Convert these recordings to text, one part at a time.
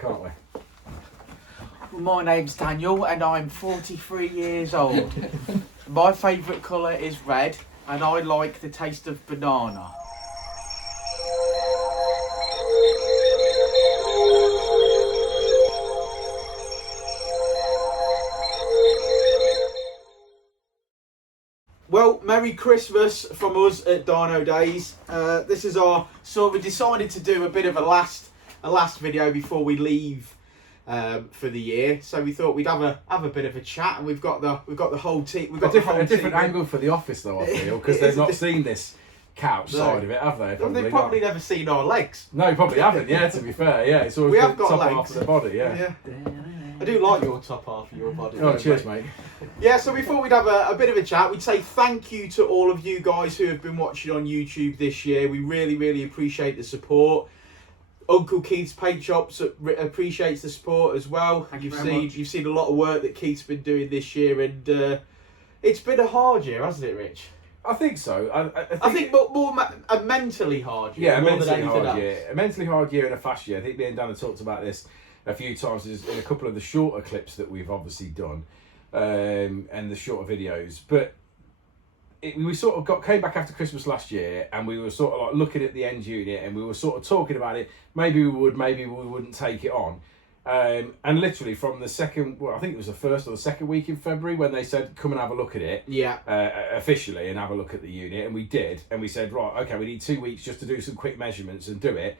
can't we? My name's Daniel and I'm 43 years old. My favourite colour is red and I like the taste of banana. Well, Merry Christmas from us at Dynodaze. This is our we decided to do a bit of a last video before we leave for the year. So we thought we'd have a bit of a chat, and we've got the whole team. We've got a different angle for the office though, I feel, because they've not seen this couch side of it, have they? They've probably never seen our legs. No, probably haven't. Yeah, to be fair, yeah, it's always the top half of the body. Yeah. I do like your top half of your body. Oh, cheers, mate. Yeah, so we thought we'd have a bit of a chat. We'd say thank you to all of you guys who have been watching on YouTube this year. We really, really appreciate the support. Uncle Keith's Paint Shops appreciates the support as well. You've seen a lot of work that Keith's been doing this year, and it's been a hard year, hasn't it, Rich? I think so. I think more a mentally hard year. Yeah, a mentally hard year. A mentally hard year and a fast year. I think me and Dan have talked about this a few times in a couple of the shorter clips that we've obviously done, and the shorter videos. But we sort of came back after Christmas last year, and we were sort of like looking at the end unit, and we were sort of talking about it. Maybe we would, maybe we wouldn't take it on. And literally from the second, well, I think it was the first or the second week in February when they said, come and have a look at it. Yeah. Officially, and have a look at the unit. And we did. And we said, right, okay, we need 2 weeks just to do some quick measurements and do it.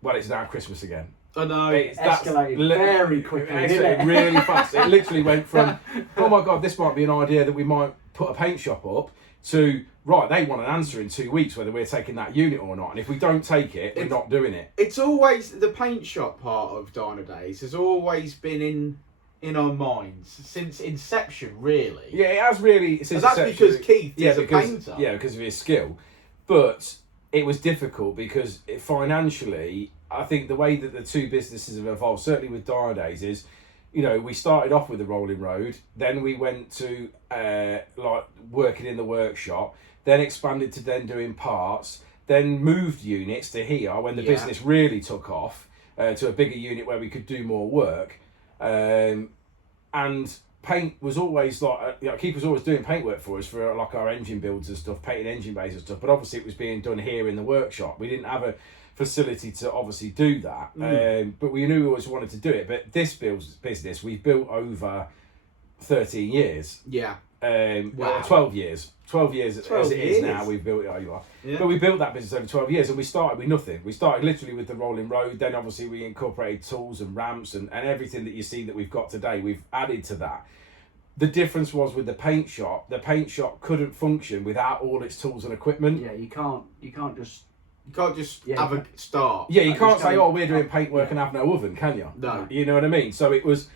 Well, it's now Christmas again. I know. It escalated very quickly. It really fast. It literally went from, oh my God, this might be an idea that we might put a paint shop up, to, right, they want an answer in 2 weeks whether we're taking that unit or not. And if we don't take it, we're not doing it. It's always, the paint shop part of Dynodaze has always been in our minds since inception, really. Yeah, it has really. Since that's because Keith is a painter. Yeah, because of his skill. But it was difficult because financially, I think the way that the two businesses have evolved, certainly with Dynodaze, is, you know, we started off with the rolling road, then we went to like working in the workshop, then expanded to then doing parts, then moved units to here when the business really took off, to a bigger unit where we could do more work. And paint was always like, Keith was always doing paint work for us for like our engine builds and stuff, painting engine bays and stuff, but obviously it was being done here in the workshop. We didn't have a facility to obviously do that, but we knew we always wanted to do it. But this business we've built over 13 years. Yeah. Wow. 12 years. 12 years as it is now. We've built it. Oh, you are. Yeah. But we built that business over 12 years, and we started with nothing. We started literally with the rolling road. Then obviously we incorporated tools and ramps and everything that you see that we've got today. We've added to that. The difference was with the paint shop. The paint shop couldn't function without all its tools and equipment. Yeah, you can't just. You can't just have a start. Yeah, you can't say, oh, we're doing paint work and have no oven, can you? No. You know what I mean? So it was,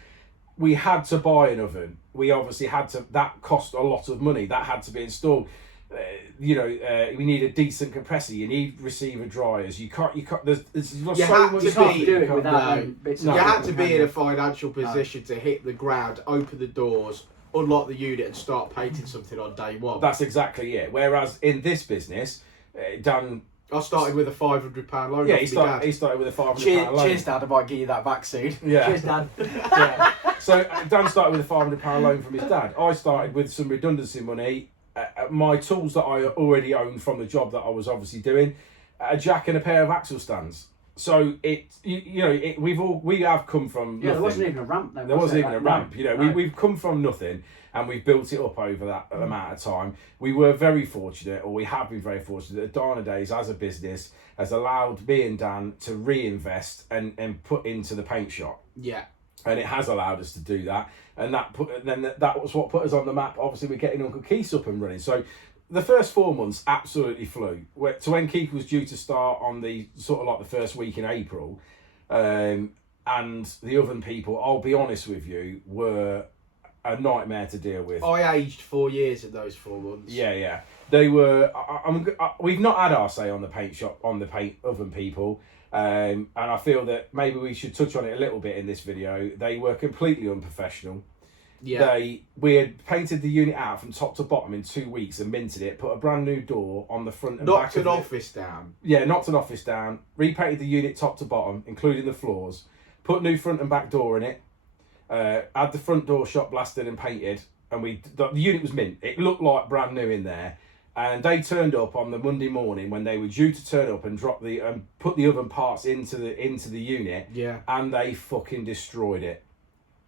we had to buy an oven. We obviously had to, that cost a lot of money. That had to be installed. We need a decent compressor. You need receiver dryers. You can't, there's so much. You had to be in a financial position to hit the ground, open the doors, unlock the unit and start painting something on day one. That's exactly it. Whereas in this business, Dan... I started with a £500 loan. Yeah, he started with a £500 loan. Cheers, Dad. I might give you that back soon. Yeah. Cheers, Dad. Yeah. So Dan started with a £500 loan from his dad. I started with some redundancy money. My tools that I already owned from the job that I was obviously doing, a jack and a pair of axle stands. So we have come from nothing. There wasn't even a ramp then. There wasn't even a ramp. We've come from nothing. And we've built it up over that amount of time. We were very fortunate, or we have been very fortunate, that Dynodaze as a business has allowed me and Dan to reinvest and put into the paint shop. Yeah. And it has allowed us to do that. And that was what put us on the map. Obviously, we're getting Uncle Keith up and running. So the first 4 months absolutely flew. So when Keith was due to start on the sort of like the first week in April, and the oven people, I'll be honest with you, were a nightmare to deal with. I aged 4 years in those 4 months. Yeah. They were. We've not had our say on the paint shop, on the paint oven people, and I feel that maybe we should touch on it a little bit in this video. They were completely unprofessional. Yeah. We had painted the unit out from top to bottom in 2 weeks and minted it. Put a brand new door on the front and back of it. Knocked an office down. Yeah, knocked an office down. Repainted the unit top to bottom, including the floors. put new front and back door in it, had the front door shot blasted and painted, and the unit was mint. It looked like brand new in there. And they turned up on the Monday morning when they were due to turn up and put the oven parts into the unit. Yeah. And they fucking destroyed it.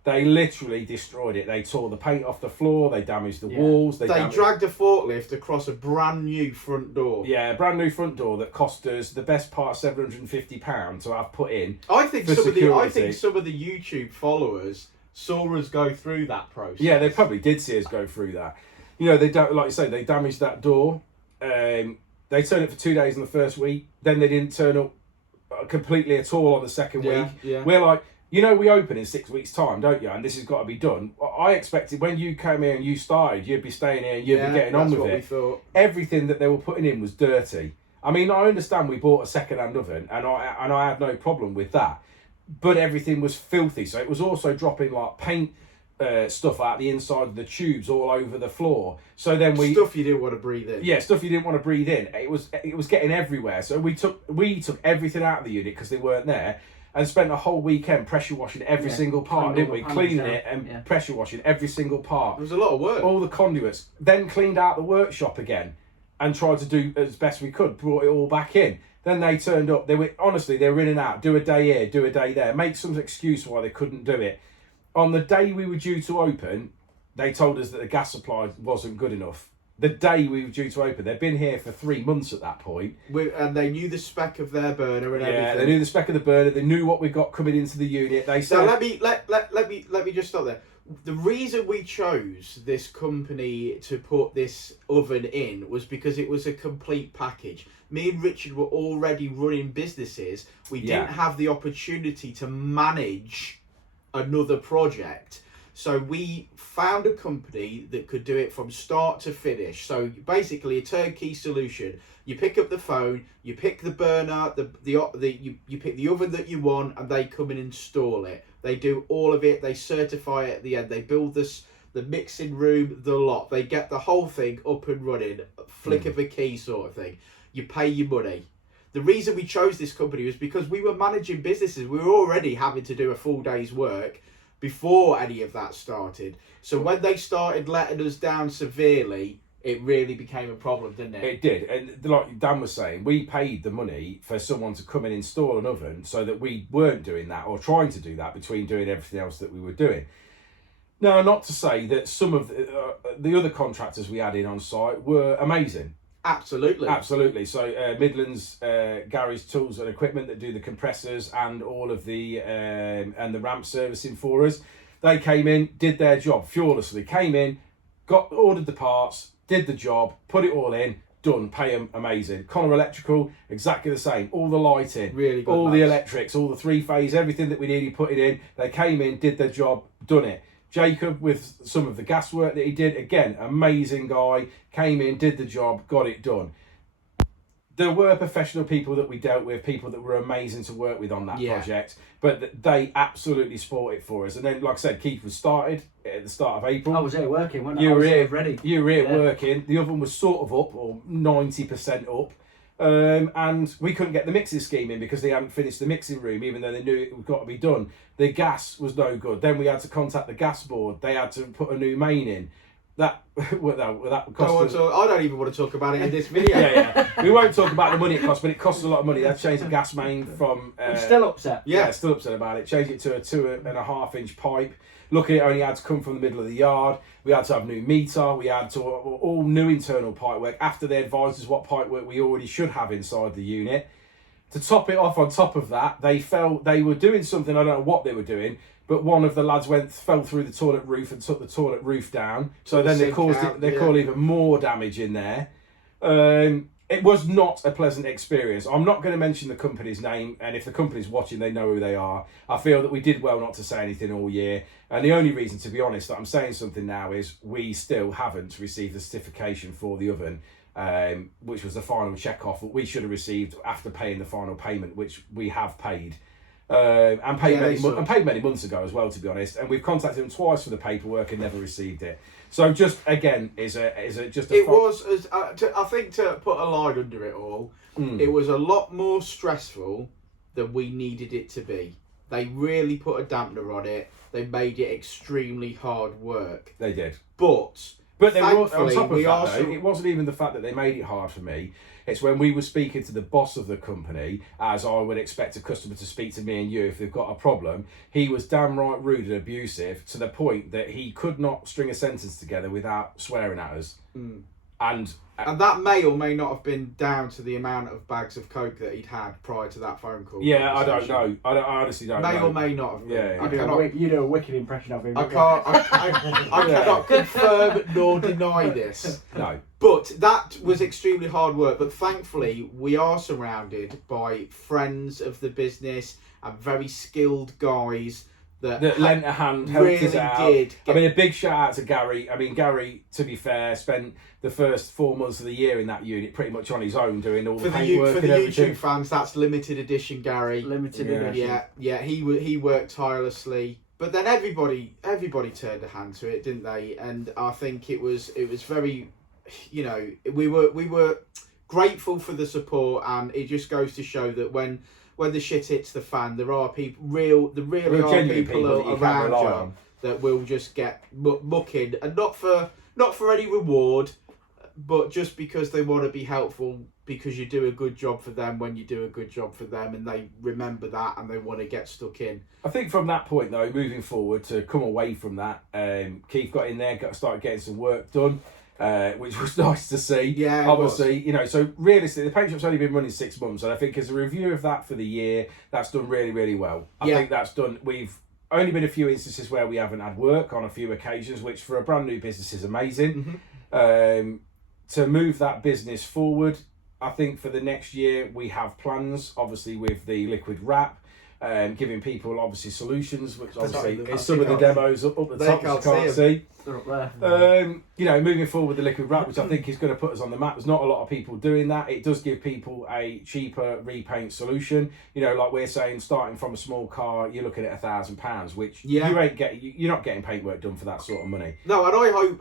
They literally destroyed it. They tore the paint off the floor. They damaged the walls. They dragged a forklift across a brand new front door. Yeah, a brand new front door that cost us the best part £750 to have put in. I think some of the YouTube followers saw us go through that process. Yeah, they probably did see us go through that. You know, like you say, they damaged that door. They turned it for 2 days in the first week. Then they didn't turn up completely at all on the second week. Yeah. We're like, you know, we open in 6 weeks' time, don't you? And this has got to be done. I expected when you came here and you started, you'd be staying here and you'd be getting on with it. We thought. Everything that they were putting in was dirty. I mean, I understand we bought a second-hand oven, and I had no problem with that. But everything was filthy. So it was also dropping like paint stuff out the inside of the tubes all over the floor. So then stuff you didn't want to breathe in. Yeah, stuff you didn't want to breathe in. It was getting everywhere. So we took everything out of the unit because they weren't there, and spent a whole weekend pressure washing every single part, didn't we? Cleaning it and pressure washing every single part. It was a lot of work. All the conduits. Then cleaned out the workshop again and tried to do as best we could. Brought it all back in. Then they turned up. They were in and out. Do a day here, do a day there. Make some excuse why they couldn't do it. On the day we were due to open, they told us that the gas supply wasn't good enough. The day we were due to open, they'd been here for 3 months at that point. And they knew the spec of their burner and everything. Yeah, they knew the spec of the burner. They knew what we got coming into the unit. They said. So let me just stop there. The reason we chose this company to put this oven in was because it was a complete package. Me and Richard were already running businesses. We didn't have the opportunity to manage another project. So we found a company that could do it from start to finish. So basically a turnkey solution. You pick up the phone, you pick the burner, you pick the oven that you want, and they come and install it. They do all of it. They certify it at the end. They build the mixing room, the lot. They get the whole thing up and running. Flick of a key sort of thing. You pay your money. The reason we chose this company was because we were managing businesses. We were already having to do a full day's work before any of that started. So when they started letting us down severely, it really became a problem, didn't it? It did. And like Dan was saying, we paid the money for someone to come and install an oven so that we weren't doing that or trying to do that between doing everything else that we were doing. Now, not to say that some of the other contractors we had in on site were amazing. Absolutely. So Midlands Garage Tools and Equipment that do the compressors and all of the and the ramp servicing for us. They came in, did their job flawlessly. Came in, ordered the parts, did the job, put it all in, done. Pay them amazing. Connor Electrical, exactly the same. All the lighting, really good, all the electrics, all the 3-phase, everything that we needed, put it in. They came in, did their job, done it. Jacob, with some of the gas work that he did, again, amazing guy, came in, did the job, got it done. There were professional people that we dealt with, people that were amazing to work with on that project, but they absolutely sport it for us. And then, like I said, Keith was started at the start of April. I was here working, wasn't I? You were here ready. You were here working. The oven was sort of up, or 90% up. And we couldn't get the mixing scheme in because they hadn't finished the mixing room, even though they knew it was got to be done. The gas was no good. Then we had to contact the gas board. They had to put a new main in. That cost. I don't even want to talk about it in this video. Yeah. We won't talk about the money it cost, but it costs a lot of money. They had to change the gas main from. I'm still upset. Yeah, still upset about it. Changed it to a 2.5-inch pipe. Luckily, it only had to come from the middle of the yard. We had to have new meter. We had to all new internal pipework after they advised us what pipework we already should have inside the unit. To top it off, on top of that, they were doing something. I don't know what they were doing, but one of the lads fell through the toilet roof and took the toilet roof down. So then they caused even more damage in there. It was not a pleasant experience. I'm not going to mention the company's name, and if the company's watching, they know who they are. I feel that we did well not to say anything all year, and the only reason, to be honest, that I'm saying something now is we still haven't received the certification for the oven, which was the final check-off that we should have received after paying the final payment, which we have paid. And paid many months ago as well, to be honest. And we've contacted them twice for the paperwork and never received it. So just again, I think to put a line under it all, it was a lot more stressful than we needed it to be. They really put a dampener on it. They made it extremely hard work. They did. But they were, on thankfully, top of we that, are though, it wasn't even the fact that they made it hard for me. It's when we were speaking to the boss of the company, as I would expect a customer to speak to me and you if they've got a problem. He was damn right rude and abusive to the point that he could not string a sentence together without swearing at us. And that may or may not have been down to the amount of bags of coke that he'd had prior to that phone call. yeah, I don't know. I honestly don't know. May or may not have been. Yeah, I yeah. cannot, You do a wicked impression of him. I can't. I cannot confirm nor deny this. No. But that was extremely hard work. But thankfully, we are surrounded by friends of the business and very skilled guys that lent a hand, helped really us out. did. I mean, a big shout out to Gary. I mean, Gary, to be fair, spent the first 4 months of the year in that unit pretty much on his own, doing all the paintwork for and the everything. YouTube fans, that's limited edition Gary. Limited Yeah. edition. Yeah. He worked tirelessly. But then everybody turned a hand to it, didn't they? And I think it was very, you know, we were grateful for the support, and it just goes to show that when the shit hits the fan, there are people, real genuine people that you can around rely you on. that will just get mucking, and not for any reward, but just because they want to be helpful, because you do a good job for them when you do a good job for them, and they remember that and they want to get stuck in. I think from that point, though, moving forward, to come away from that, Keith got in there, started getting some work done, which was nice to see. Yeah, obviously, you know, so realistically, the paint shop's only been running 6 months, and I think as a review of that for the year, that's done really, really well. I think that's done. We've only been a few instances where we haven't had work on a few occasions, which for a brand new business is amazing. To move that business forward, I think for the next year we have plans, obviously with the liquid wrap, giving people obviously solutions, which obviously is some of the demos up the top, which you can't see. They're up there. You know, moving forward with the liquid wrap, which I think is going to put us on the map. There's not a lot of people doing that. It does give people a cheaper repaint solution. You know, like we're saying, starting from a small car, you're looking at £1,000, which you're not getting paintwork done for that sort of money. No, and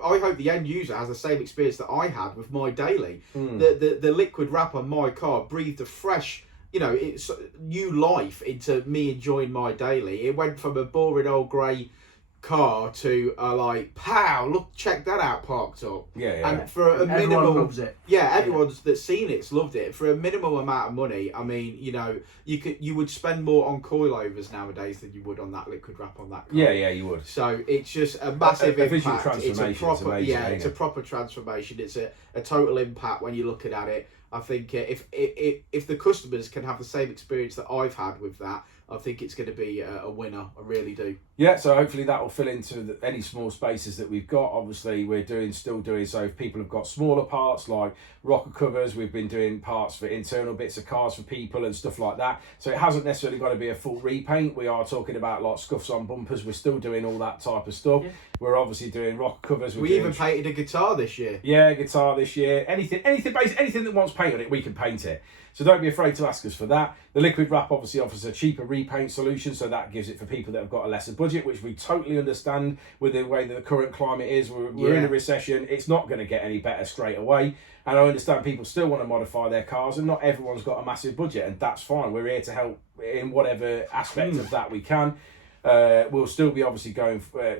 I hope the end user has the same experience that I had with my daily. The liquid wrap on my car breathed a fresh, you know, it's new life into me enjoying my daily. It went from a boring old grey car to like, pow, look, check that out parked up. And for a Everyone minimal, loves it. Everyone's that's seen it's loved it. For a minimal amount of money, I mean, you know, you would spend more on coilovers nowadays than you would on that liquid wrap on that car. Yeah, you would. So it's just a massive a visual impact. It's a proper, amazing, it's a proper transformation. It's a total impact when you're looking at it. I think if the customers can have the same experience that I've had with that, I think it's going to be a winner. I really do. Yeah, so hopefully that will fill into any small spaces that we've got. Obviously, we're still doing so if people have got smaller parts like rocker covers. We've been doing parts for internal bits of cars for people and stuff like that. So it hasn't necessarily got to be a full repaint. We are talking about like scuffs on bumpers. We're still doing all that type of stuff. Yeah. We're obviously doing rocker covers. We even painted a guitar this year. Yeah, guitar this year. Anything that wants paint on it, we can paint it. So don't be afraid to ask us for that. The liquid wrap obviously offers a cheaper repaint solution, so that gives it for people that have got a lesser budget, which we totally understand with the way that the current climate is. We're in a recession. It's not going to get any better straight away. And I understand people still want to modify their cars, and not everyone's got a massive budget, and that's fine. We're here to help in whatever aspect of that we can. We'll still be obviously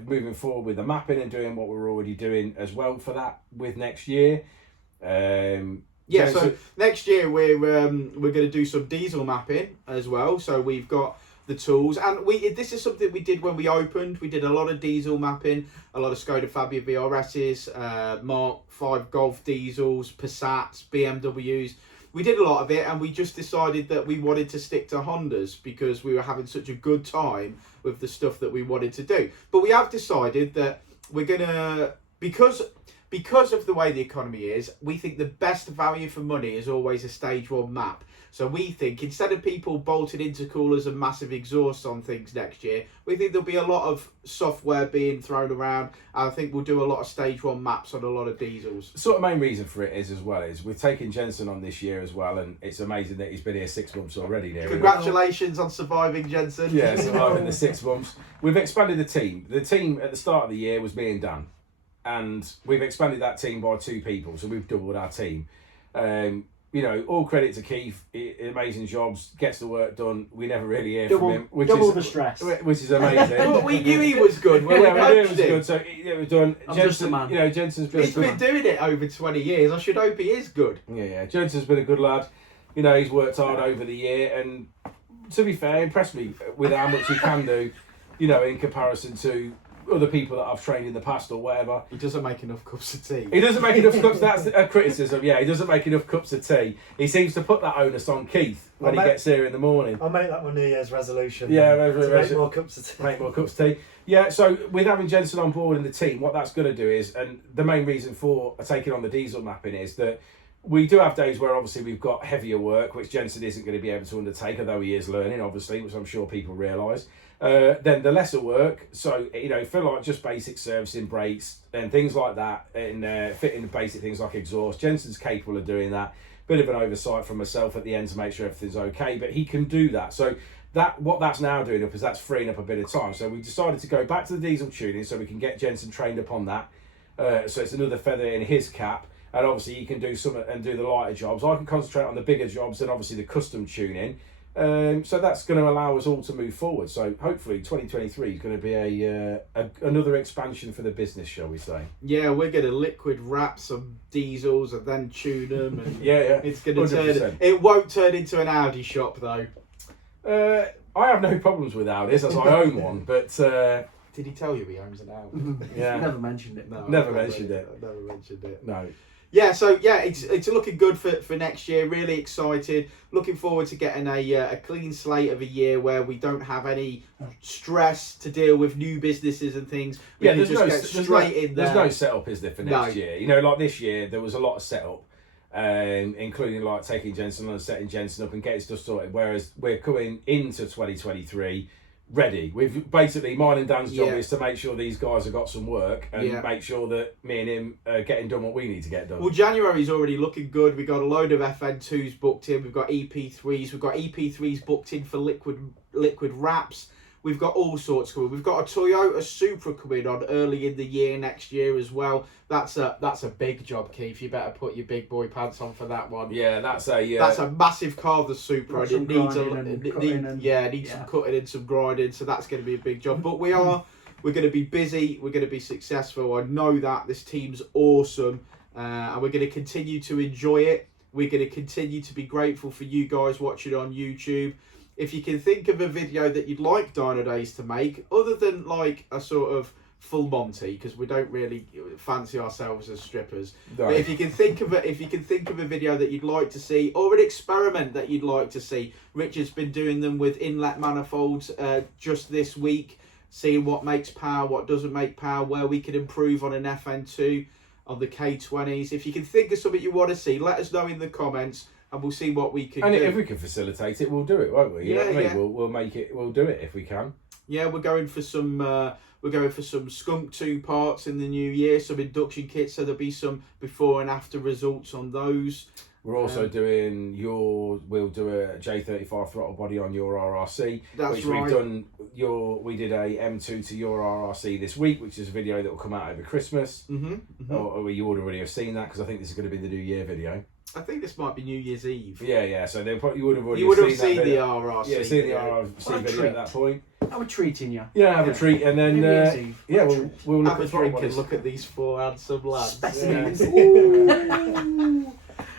moving forward with the mapping and doing what we're already doing as well for that with next year. So next year we're going to do some diesel mapping as well. So we've got the tools, and this is something we did when we opened. We did a lot of diesel mapping, a lot of Skoda Fabia VRSs, Mark 5 Golf diesels, Passats, BMWs. We did a lot of it, and we just decided that we wanted to stick to Hondas because we were having such a good time with the stuff that we wanted to do. But we have decided that we're gonna, because of the way the economy is, we think the best value for money is always a stage 1 map. So we think instead of people bolting intercoolers and massive exhausts on things next year, we think there'll be a lot of software being thrown around. I think we'll do a lot of stage 1 maps on a lot of diesels. The sort of main reason for it is we've taken Jensen on this year as well, and it's amazing that he's been here 6 months already. Congratulations on surviving, Jensen. Yeah, surviving the 6 months. We've expanded the team. The team at the start of the year was me and Dan, and we've expanded that team by 2 people, so we've doubled our team. you know, all credit to Keith. Amazing jobs, gets the work done. We never really hear Double, from him, which double is the stress. which is amazing. Well, we knew he was good. When Yeah, we we knew it coached was him. good. So it was done. I'm just a Jensen, man. you know, Jensen's been He's a good. been doing it over 20 years. I should hope he is good. Yeah. Jensen's been a good lad. You know, he's worked hard over the year, and to be fair, impressed me with how much he can do. You know, in comparison to other people that I've trained in the past or whatever. He doesn't make enough cups of tea. He doesn't make enough cups. That's a criticism. Yeah, he doesn't make enough cups of tea. He seems to put that onus on Keith when he gets here in the morning. I'll make that my New Year's resolution. Yeah, to make more cups of tea. Make more cups of tea. Yeah, so with having Jensen on board in the team, what that's going to do is, and the main reason for taking on the diesel mapping is that we do have days where obviously we've got heavier work, which Jensen isn't going to be able to undertake, although he is learning, obviously, which I'm sure people realise. Then the lesser work, so, you know, for like just basic servicing, brakes and things like that, and fitting the basic things like exhaust, Jensen's capable of doing that. Bit of an oversight from myself at the end to make sure everything's okay, but he can do that. So what that's now doing up is that's freeing up a bit of time. So we decided to go back to the diesel tuning so we can get Jensen trained up on that. So it's another feather in his cap. And obviously he can do some and do the lighter jobs. I can concentrate on the bigger jobs and obviously the custom tuning. So that's going to allow us all to move forward. So hopefully 2023 is going to be another expansion for the business, shall we say? Yeah, we're going to liquid wrap some diesels and then tune them. And Yeah. It's going to 100%. turn. It won't turn into an Audi shop though. I have no problems with Audis as I own one, but Did he tell you he owns an Audi? yeah, Never mentioned it. No, Never I mentioned it. I never mentioned it. no. Yeah, so yeah, it's looking good for next year. Really excited. Looking forward to getting a clean slate of a year where we don't have any stress to deal with new businesses and things. We can just get straight in there. There's no setup, is there, for next No. year? You know, like this year, there was a lot of setup, including like taking Jensen on and setting Jensen up and getting stuff sorted. Whereas we're coming into 2023 ready. We've basically, mine and Dan's job is to make sure these guys have got some work and make sure that me and him are getting done what we need to get done. Well, January's already looking good. We've got a load of FN2s booked in. We've got EP3s. We've got EP3s booked in for liquid wraps. We've got all sorts coming. We've got a Toyota Supra coming on early in the year next year as well. That's a big job, Keith. You better put your big boy pants on for that one. Yeah, that's a massive car, the Supra. Got And some it needs some cutting and some grinding. So that's going to be a big job. But we're going to be busy. We're going to be successful. I know that this team's awesome, and we're going to continue to enjoy it. We're going to continue to be grateful for you guys watching on YouTube. If you can think of a video that you'd like Dynodaze to make, other than like a sort of full Monty, because we don't really fancy ourselves as strippers. No. But if you can think of a video that you'd like to see, or an experiment that you'd like to see, Richard's been doing them with inlet manifolds just this week, seeing what makes power, what doesn't make power, where we can improve on an FN2, on the K20s. If you can think of something you want to see, let us know in the comments. And we'll see what we can do. And if we can facilitate it, we'll do it, won't we? You know what I mean? Yeah. We'll make it. We'll do it if we can. Yeah, we're going for some. We're going for some skunk 2 parts in the new year. Some induction kits, so there'll be some before and after results on those. We're also doing we'll do a J35 throttle body on your RRC. That's which right. we've done. We did a M2 to your RRC this week, which is a video that will come out over Christmas. Or you would already have seen that because I think this is going to be the New Year video. I think this might be New Year's Eve. Yeah. So they probably you would have already seen the RRC. Yeah, seen the RRC What a video treat. at that point. I would treating you. Yeah, have a treat, and then New Year's Eve. we'll look Have a at throttle drink and bodies. look at these 4 handsome lads. Specimens.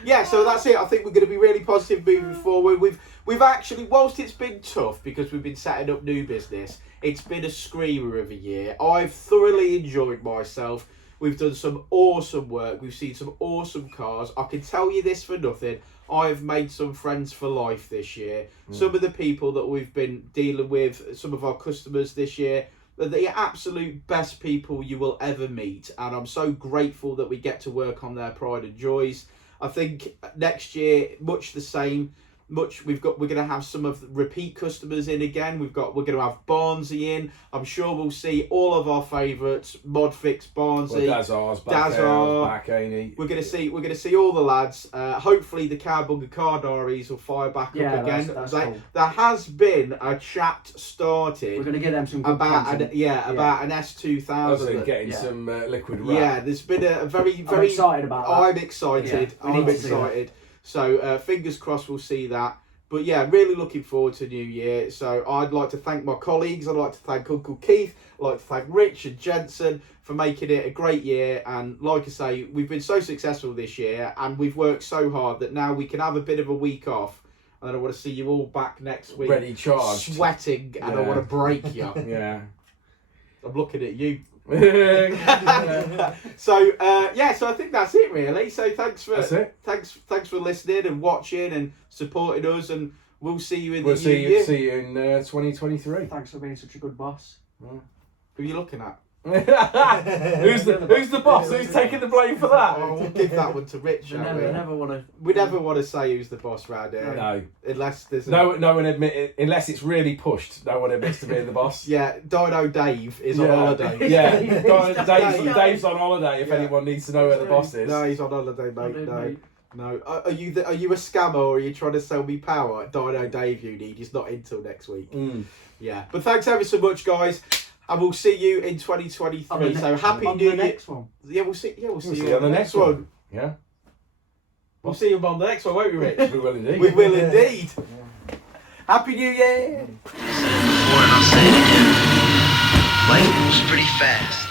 Yeah, so that's it. I think we're going to be really positive moving forward. We've actually, whilst it's been tough because we've been setting up new business, it's been a screamer of a year. I've thoroughly enjoyed myself. We've done some awesome work. We've seen some awesome cars. I can tell you this for nothing. I've made some friends for life this year. Some of the people that we've been dealing with, some of our customers this year, they're the absolute best people you will ever meet. And I'm so grateful that we get to work on their pride and joys. I think next year, much the same. We're going to have some of the repeat customers in again. We're going to have Barnsley in. I'm sure we'll see all of our favourites. Modfix, Barnsley, Dazar's back, ain't he? We're going to see all the lads. Hopefully the Carbon Car Diaries will fire back up again. That's cool. There has been a chat started. We're going to give them some good about content. about an S2000. Also getting some liquid wrap. Yeah, there's been a very I'm excited about that. I'm excited. Yeah, we I'm need to see excited. So fingers crossed we'll see that. But yeah, really looking forward to New Year. So I'd like to thank my colleagues. I'd like to thank Uncle Keith. I'd like to thank Rich and Jensen for making it a great year. And like I say, we've been so successful this year and we've worked so hard that now we can have a bit of a week off. And I want to see you all back next week. Ready, charged. Sweating and I want to break you. Yeah. I'm looking at you. Yeah. So I think that's it really. So thanks for That's it. thanks for listening and watching and supporting us, and we'll see you in We'll the new year. see you in 2023. Thanks for being such a good boss. Who are you looking at? Who's the boss? Who's taking the blame for that? Oh, we'll give that one to Rich. We shall we? never want to. We never want to say who's the boss round here. No. Unless there's No one admit unless it's really pushed. No one admits to being the boss. Yeah, Dyno Dave is on holiday. Yeah, Dave. Dave's on holiday. If Yeah. anyone needs to know where the boss is. No, he's on holiday, mate. Holiday, No. mate. No. Are you a scammer or are you trying to sell me power? Dyno Dave you need. He's not in till next week. Mm. Yeah. But thanks ever so much, guys. And we'll see you in 2023. So happy on New the Year. next one. Yeah, we'll see you on the next one. Yeah, We'll see you on the next one, won't we, Rich? we will indeed. We will indeed. Happy New Year. Said it before and I'll say it again. Life moves pretty fast.